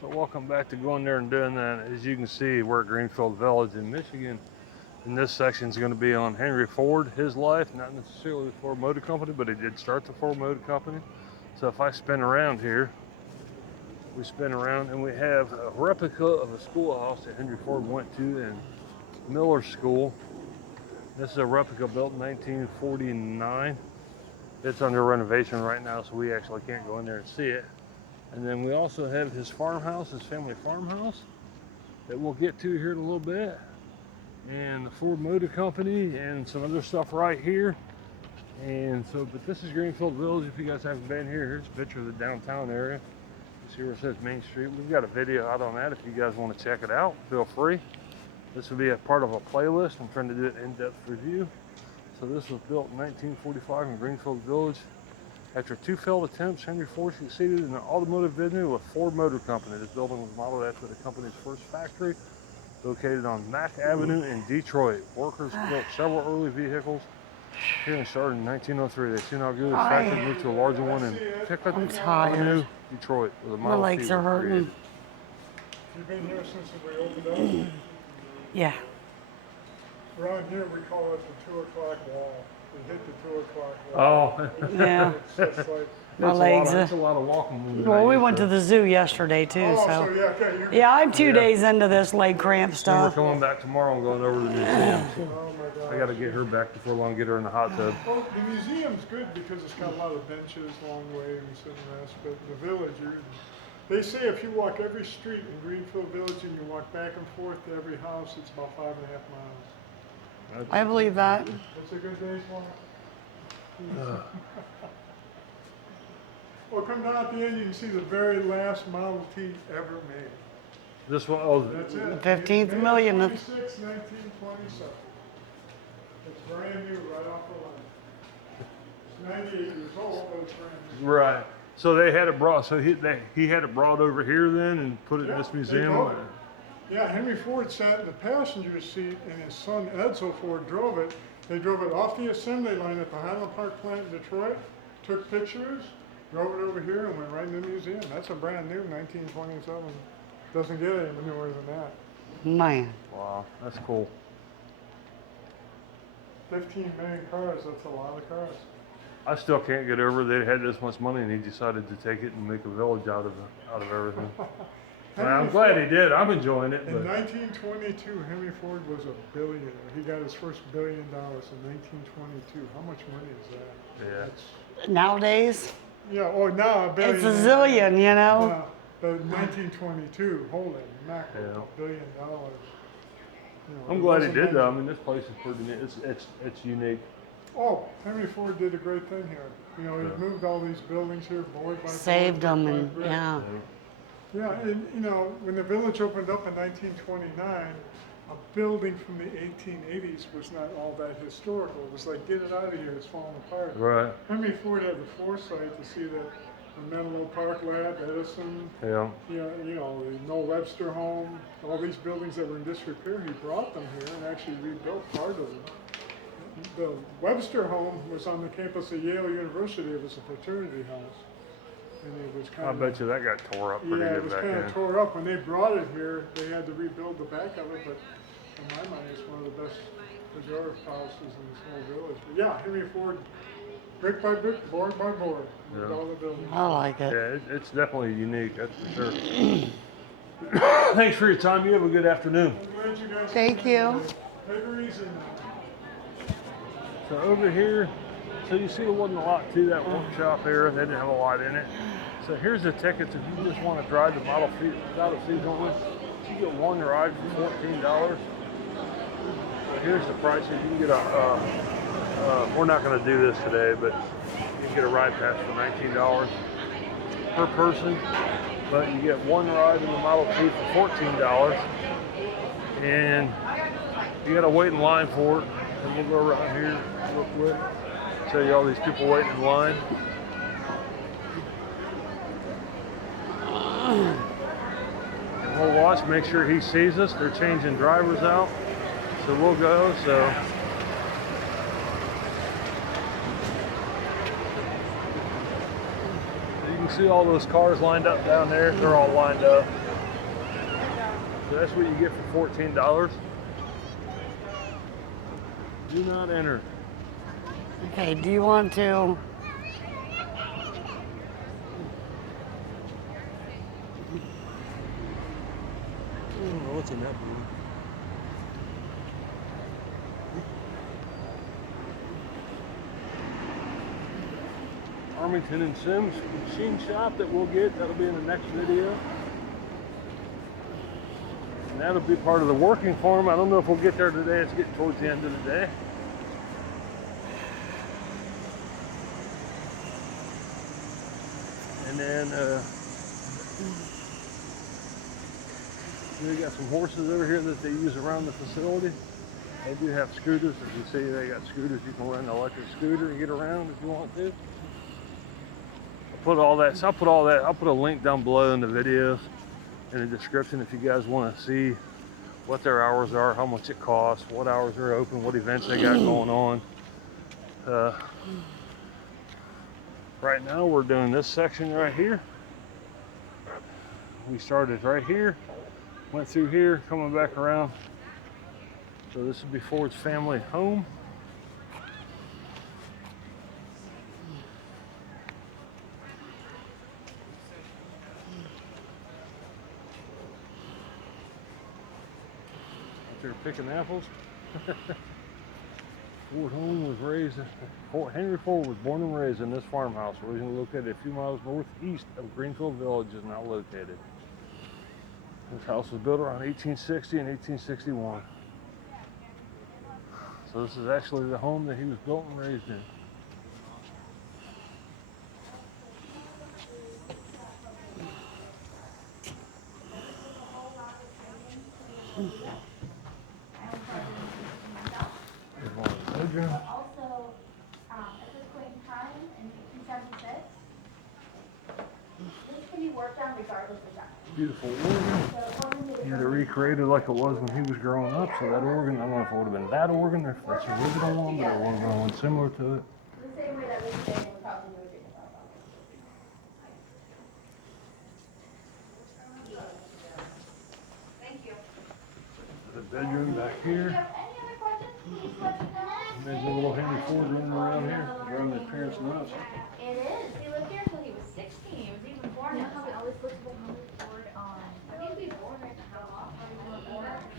So welcome back to going there and doing that. As you can see, we're at Greenfield Village in Michigan. And this section is going to be on Henry Ford, his life, not necessarily the Ford Motor Company, but he did start the Ford Motor Company. So if I spin around here, we spin around and we have a replica of a schoolhouse that Henry Ford went to in Miller School. This is a replica built in 1949. It's under renovation right now, so we actually can't go in there and see it. And then we also have his farmhouse, his family farmhouse, that we'll get to here in a little bit. And the Ford Motor Company and some other stuff right here. And so, but this is Greenfield Village. If you guys haven't been here, here's a picture of the downtown area. You see where it says Main Street. We've got a video out on that if you guys want to check it out. Feel free. This will be a part of a playlist. I'm trying to do an in-depth review. So this was built in 1945 in Greenfield Village. After 2 failed attempts, Henry Ford succeeded in the automotive business with Ford Motor Company. This building was modeled after the company's first factory, located on Mack Avenue in Detroit. Workers built several early vehicles here and started in 1903. They soon outgrew the factory and moved to a larger one in Pickett's Avenue, Detroit. My legs are hurting. You've been here since we opened up? Yeah. Around here we call it the 2 o'clock wall. We hit the 2 o'clock wall. Oh, Yeah. It's just like, My legs. It's a lot of walking. Well, we went to the zoo yesterday too, oh, so so. yeah, okay. Yeah, I'm 2 days into this leg cramp And we're stuff. coming back tomorrow and going over to the museum. Oh my God. I got to get her back before long, get her in the hot tub. Well, the museum's good because it's got a lot of benches along the way and sit and rest, but the village, they say if you walk every street in Greenfield Village and you walk back and forth to every house, it's about 5.5 miles. I believe that. It's a good day's walk. Well, come down at the end, you can see the very last Model T ever made. This one, oh, That's it. 15th May millionth. 26, 1927. It's brand new right off the line. It's 98 years old, but it's brand new. right. So they had it brought. So he had it brought over here then and put it in this they museum. drove it. Yeah, Henry Ford sat in the passenger seat and his son Edsel Ford drove it. They drove it off the assembly line at the Highland Park plant in Detroit, took pictures, drove it over here and went right in the museum. That's a brand new 1927. Doesn't get any newer than that. Man. Wow, that's cool. 15 million cars, that's a lot of cars. I still can't get over they had this much money and he decided to take it and make a village out of everything. And I'm glad he did. I'm enjoying it. In But 1922, Henry Ford was a billionaire. He got his first $1 billion in 1922. How much money is that? Yeah. That's, Nowadays, yeah, or now a billion. it's a zillion, you know? Yeah, but in 1922, holy mackerel, Yeah. $1 billion. You know, I'm it glad he wasn't did though. I mentioned. mean, this place is pretty neat. It's unique. Oh, Henry Ford did a great thing here. You know, he Yeah. moved all these buildings here, board by Saved board, them brick by and, brick. yeah. Yeah, and you know, when the village opened up in 1929, a building from the 1880s was not all that historical. It was like, get it out of here, it's falling apart. Right. Henry Ford had the foresight to see that the Menlo Park Lab, Edison, Yeah. you know, the Webster home, all these buildings that were in disrepair, he brought them here and actually rebuilt part of them. The Webster home was on the campus of Yale University. It was a fraternity house. And it was kind I of, bet you that got tore up pretty yeah, it good was back kind then. of tore up. When they brought it here, they had to rebuild the back of it, but in my mind, it's one of the best preserved houses in this whole village. But yeah, Henry Ford, brick by brick, board by board, with Yeah. all the buildings. I like it. Yeah, it's definitely unique. That's for sure. Thanks for your time. You have a good afternoon. I'm glad you guys Thank came in you. today. Take it easy now. So over here, so you see there wasn't a lot to that workshop there. They didn't have a lot in it. So here's the tickets if you just want to drive the Model T one. You get one ride for $14. Here's the price. If you can get we're not going to do this today, but you can get a ride pass for $19 per person. But you get one ride in the Model T for $14, and you got to wait in line for it. And we'll go around here real quick. Show you all these people waiting in line. And we'll watch, make sure he sees us. They're changing drivers out. So we'll go. So you can see all those cars lined up down there. They're all lined up. So that's what you get for $14. Do not enter. Okay, do you want to? I don't know what's in that blue. Armington and Sims machine shop that we'll get. That'll be in the next video. And that'll be part of the working farm. I don't know if we'll get there today. It's getting towards the end of the day. And then we got some horses over here that they use around the facility. They do have scooters. As you see, they got scooters. You can rent an electric scooter and get around if you want to. I'll put all that. So I'll put a link down below in the videos in the description if you guys want to see what their hours are, how much it costs, what hours they're open, what events they got going on. Right now we're doing this section right here. We started right here, went through here, coming back around. So this will be Ford's family home. Out there picking apples. Ford home was raised, Henry Ford was born and raised in this farmhouse, originally located a few miles northeast of Greenfield Village, is now located. This house was built around 1860 and 1861. So this is actually the home that he was built and raised in. Bedroom. Also, at this point in time, in 1876, this can be worked on regardless of time. Beautiful organ. He had it recreated like it was when he was growing up. So that organ, I don't know if it would have been that organ or if that's the original one, but it would have been one similar to it. The same way that we say would probably do it. Thank you. The bedroom back here. If you have any other questions, please let me know. There's a little Henry Ford running around here, driving his parents nuts. It is. He lived here until he was 16. He was even born in. I always look for Henry Ford on. I think he was born right in the house.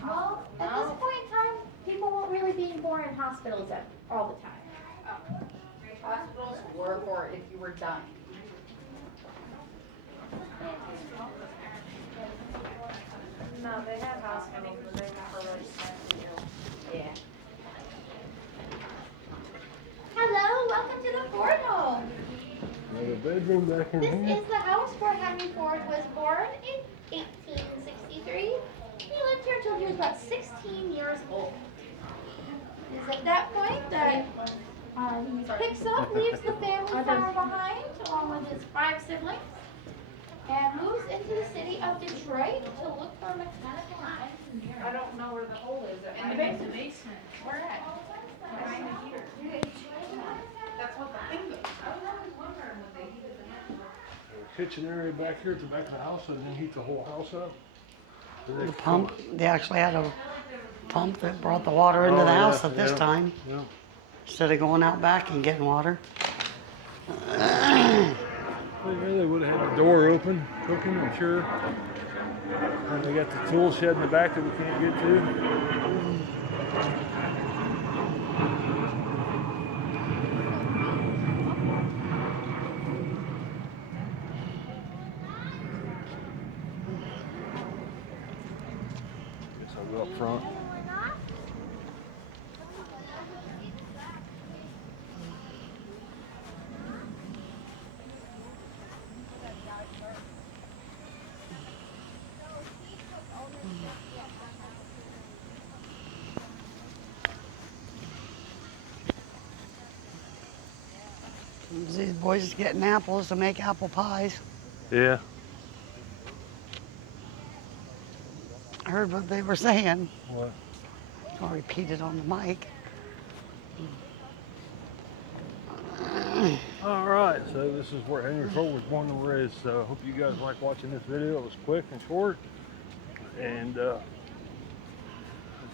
Well, at this point in time, people weren't really being born in hospitals all the time. Hospitals were for if you were dying. No, they have hospitals, but they never really sent you. Yeah. Hello, welcome to the Ford home. Another bedroom back in This here. is the house where Henry Ford was born in 1863. He lived here until he was about 16 years old. It's at that point that he picks up, leaves the family farm behind, along with his 5 siblings, and moves into the city of Detroit to look for a mechanical engineer. I don't know where the hole is. In the basement. Where at? Behind the heater. That's what the thing goes. I was always wondering when they heated the house. Kitchen area back here at the back of the house, so it didn't heat the whole house up. The pump, they actually had a pump that brought the water into the house at this time, Yeah. instead of going out back and getting water. Well, yeah, they would have had the door open, cooking, I'm sure. And they got the tool shed in the back that we can't get to. Guess I'll go up front. These boys getting apples to make apple pies. Yeah. I heard what they were saying. What? I'll repeat it on the mic. All right, so this is where Henry Ford was born and raised. So I hope you guys like watching this video. It was quick and short. And if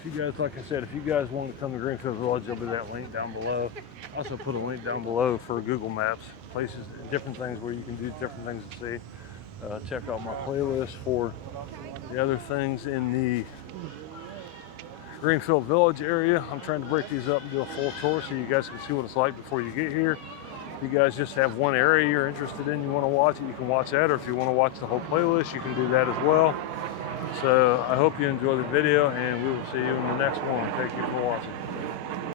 you guys, like I said, if you guys want to come to Greenfield Village, there'll be that link down below. I also put a link down below for Google Maps, places, different things where you can do different things to see. Check out my playlist for the other things in the Greenfield Village area. I'm trying to break these up and do a full tour so you guys can see what it's like before you get here. If you guys just have one area you're interested in, you want to watch it, you can watch that. Or if you want to watch the whole playlist, you can do that as well. So I hope you enjoy the video, and we will see you in the next one. Thank you for watching.